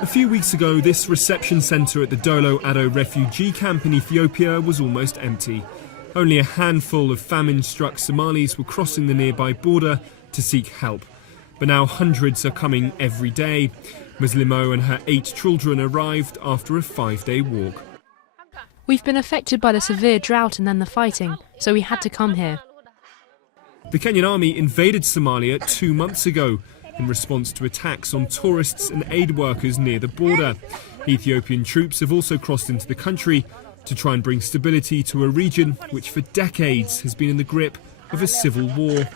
A few weeks ago, this reception centre at the Dolo Ado refugee camp in Ethiopia was almost empty. Only a handful of famine-struck Somalis were crossing the nearby border to seek help. But now hundreds are coming every day. Muslimo and her 8 children arrived after a 5-day walk. We've been affected by the severe drought and then the fighting, so we had to come here. The Kenyan army invaded Somalia 2 months ago in response to attacks on tourists and aid workers near the border. Ethiopian troops have also crossed into the country to try and bring stability to a region which for decades has been in the grip of a civil war.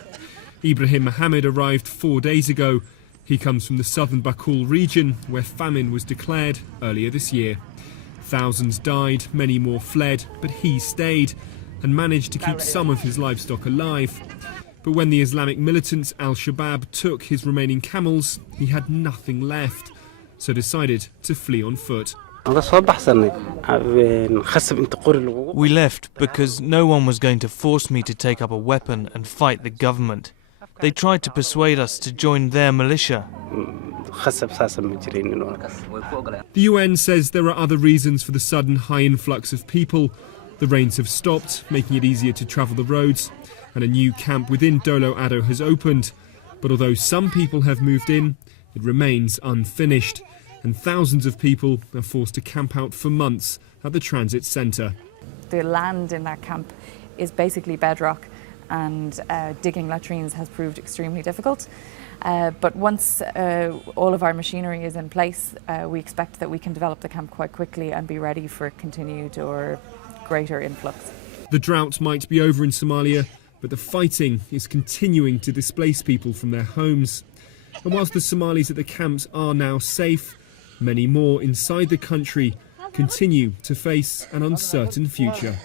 Ibrahim Mohammed arrived 4 days ago. He comes from the southern Bakul region where famine was declared earlier this year. Thousands died, many more fled, but he stayed and managed to keep some of his livestock alive. But when the Islamic militants Al-Shebab took his remaining camels, he had nothing left, so decided to flee on foot. We left because no one was going to force me to take up a weapon and fight the government. They tried to persuade us to join their militia. The UN says there are other reasons for the sudden high influx of people. The rains have stopped, making it easier to travel the roads, and a new camp within Dolo Ado has opened. But although some people have moved in, it remains unfinished, and thousands of people are forced to camp out for months at the transit centre. The land in that camp is basically bedrock, and digging latrines has proved extremely difficult. But once all of our machinery is in place, we expect that we can develop the camp quite quickly and be ready for continued or greater influx. The drought might be over in Somalia, but the fighting is continuing to displace people from their homes. And whilst the Somalis at the camps are now safe, many more inside the country continue to face an uncertain future.